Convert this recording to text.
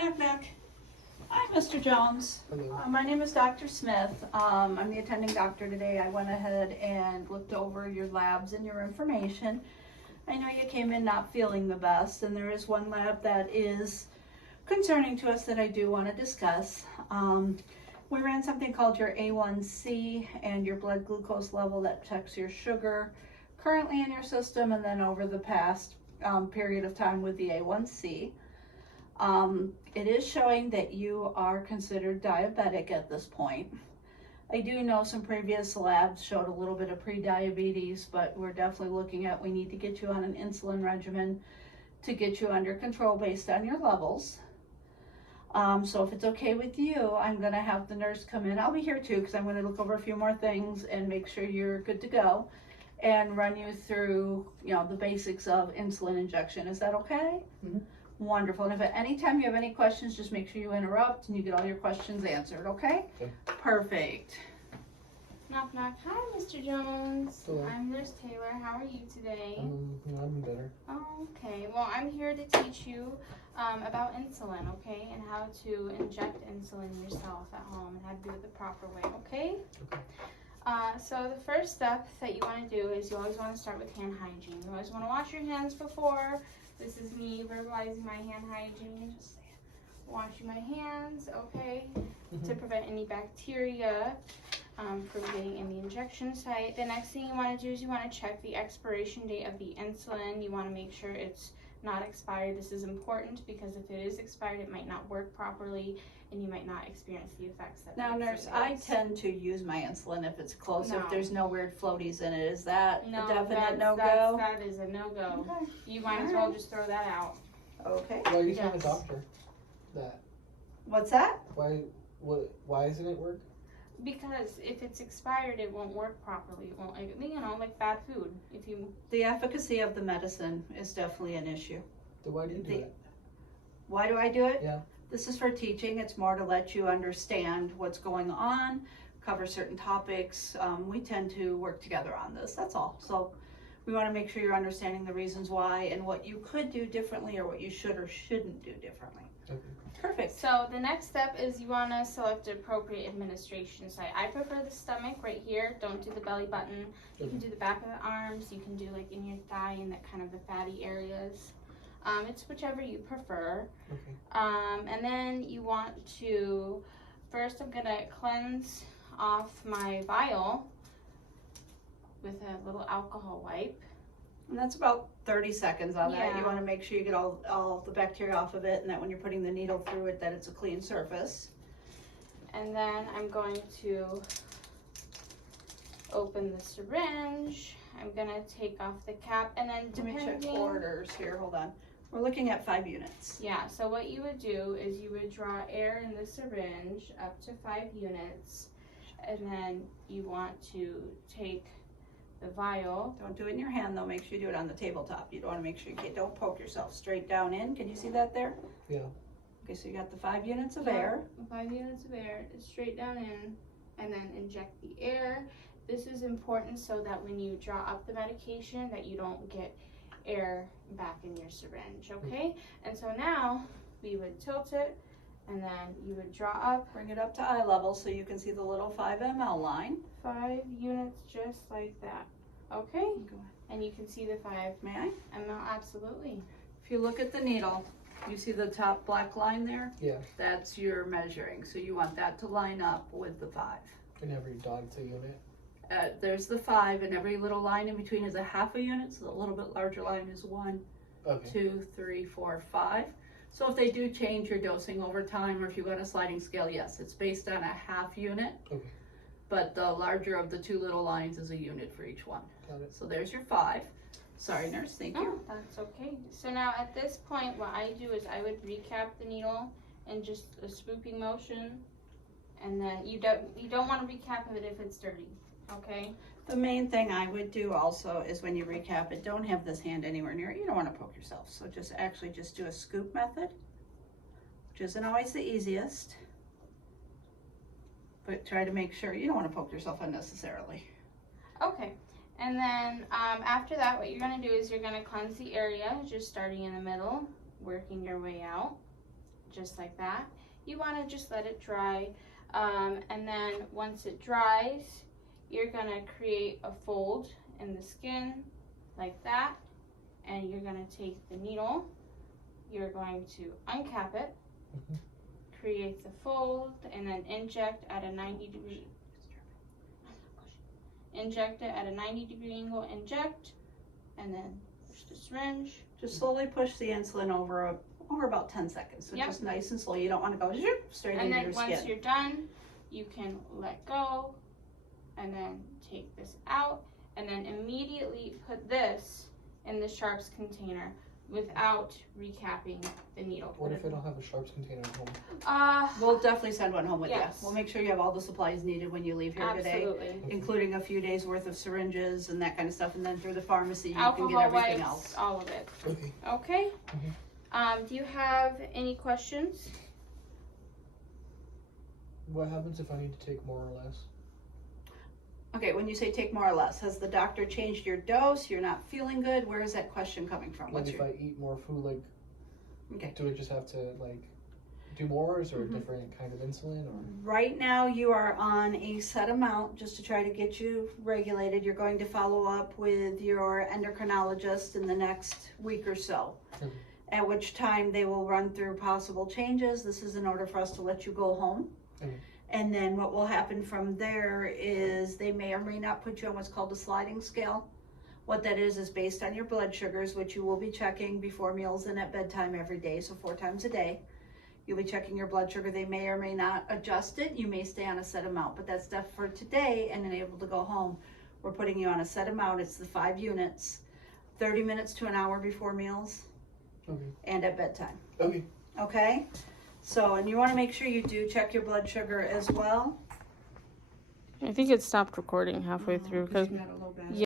Knock, knock. Hi, Mr. Jones. Hello. My name is Dr. Smith. I'm the attending doctor today. I went ahead and looked over your labs and your information. I know you came in not feeling the best, and there is one lab that is concerning to us that I do want to discuss. We ran something called your A1C and your blood glucose level that checks your sugar currently in your system and then over the past period of time with the A1C. It is showing that you are considered diabetic at this point. I do know some previous labs showed a little bit of pre-diabetes, but we're definitely looking at, we need to get you on an insulin regimen to get you under control based on your levels. So if it's okay with you, I'm gonna have the nurse come in. I'll be here too, because I'm gonna look over a few more things and make sure you're good to go and run you through, the basics of insulin injection. Is that okay? Mm-hmm. Wonderful. And if at any time you have any questions, just make sure you interrupt and you get all your questions answered, okay? Okay. Perfect. Knock, knock. Hi, Mr. Jones. Hello. I'm Nurse Taylor. How are you today? I'm better. Okay. Well, I'm here to teach you about insulin, okay? And how to inject insulin yourself at home and how to do it the proper way, okay? Okay. So the first step that you want to do is you always want to start with hand hygiene. You always want to wash your hands before. This is me verbalizing my hand hygiene. Just washing my hands, okay? To prevent any bacteria from getting in the injection site. The next thing you want to do is you want to check the expiration date of the insulin. You want to make sure it's not expired. This is important because if it is expired, it might not work properly and you might not experience the effects that Now, the nurse, insulin I is. tend to use my insulin if it's close, No. if there's no weird floaties in it. Is that No, a definite that's- no-go? That is a no-go. Okay. You might as well just throw that out. Okay. Why are you telling the Yes. doctor that? What's that? Why isn't it work? Because if it's expired, it won't work properly. It won't, like bad food. If you The efficacy of the medicine is definitely an issue. Then why do you do it? Why do I do it? Yeah. This is for teaching. It's more to let you understand what's going on, cover certain topics. We tend to work together on this, that's all. So we want to make sure you're understanding the reasons why and what you could do differently or what you should or shouldn't do differently. Okay. Perfect. So the next step is you want to select an appropriate administration site. I prefer the stomach right here. Don't do the belly button. You can do the back of the arms. You can do like in your thigh and that kind of the fatty areas. It's whichever you prefer. Okay. And then you want to, first I'm going to cleanse off my vial with a little alcohol wipe. And that's about 30 seconds on that. You Yeah. want to make sure you get all the bacteria off of it and that when you're putting the needle through it that it's a clean surface. And then I'm going to open the syringe. I'm gonna take off the cap and then Let me check depending. orders here, hold on. We're looking at 5 units. Yeah, so what you would do is you would draw air in the syringe up to 5 units, and then you want to take the vial. Don't do it in your hand though, make sure you do it on the tabletop. You don't want to make sure don't poke yourself straight down in. Can you see that there? Yeah. Okay, so you got the 5 units of Yeah, air. 5 units of air straight down in, and then inject the air. This is important so that when you draw up the medication that you don't get air back in your syringe, okay? And so now we would tilt it and then you would draw up Bring it up to eye level so you can see the little 5 ml line. 5 units just like that, okay? Go ahead. And you can see the 5 May I? ml, absolutely. If you look at the needle, you see the top black line there? Yeah. That's your measuring. So you want that to line up with the 5. And every dot's a unit. There's the 5 and every little line in between is a half a unit. So the little bit larger line is 1, Okay. 2, 3, 4, 5. So if they do change your dosing over time or if you go on a sliding scale, yes, it's based on a half unit. Okay. But the larger of the 2 little lines is a unit for each one. Got it. So there's your 5. Sorry, nurse, thank you. Oh, that's okay. So now at this point, what I do is I would recap the needle in just a swooping motion, and then you don't want to recap it if it's dirty, okay? The main thing I would do also is when you recap it, don't have this hand anywhere near it. You don't want to poke yourself. So just do a scoop method, which isn't always the easiest. But try to make sure you don't want to poke yourself unnecessarily. Okay. And then after that, what you're going to do is you're going to cleanse the area, just starting in the middle, working your way out. just like that. You want to just let it dry, and then once it dries, you're gonna create a fold in the skin like that, and you're gonna take the needle, you're going to uncap it, create the fold, and then inject at a 90-degree, inject it at a 90-degree angle, inject, and then push the syringe. Just slowly push the insulin over about 10 seconds. So Yep. just nice and slow. You don't want to go zoop, straight And into then your once skin. you're done, you can let go and then take this out and then immediately put this in the sharps container without recapping the needle. What if I don't have a sharps container at home? We'll definitely send one home with Yes. you. We'll make sure you have all the supplies needed when you leave here today, Absolutely. including a few days worth of syringes and that kind of stuff. And then through the pharmacy, you can Alcohol get everything wipes, else. all of it. Okay. Okay? Do you have any questions? What happens if I need to take more or less? Okay, when you say take more or less, has the doctor changed your dose? You're not feeling good? Where is that question coming from? Like What's if your I eat more food, like, okay? do I just have to like do more, or is there a different kind of insulin, or? Right now, you are on a set amount just to try to get you regulated. You're going to follow up with your endocrinologist in the next week or so, at which time they will run through possible changes. This is in order for us to let you go home. And then what will happen from there is they may or may not put you on what's called a sliding scale. What that is based on your blood sugars, which you will be checking before meals and at bedtime every day, so 4 times a day. You'll be checking your blood sugar. They may or may not adjust it. You may stay on a set amount, but that's stuff for today and then able to go home. We're putting you on a set amount. It's the 5 units, 30 minutes to an hour before meals Okay. and at bedtime. Okay. Okay? So, and you want to make sure you do check your blood sugar as well. I think it stopped recording halfway through because you got a low battery.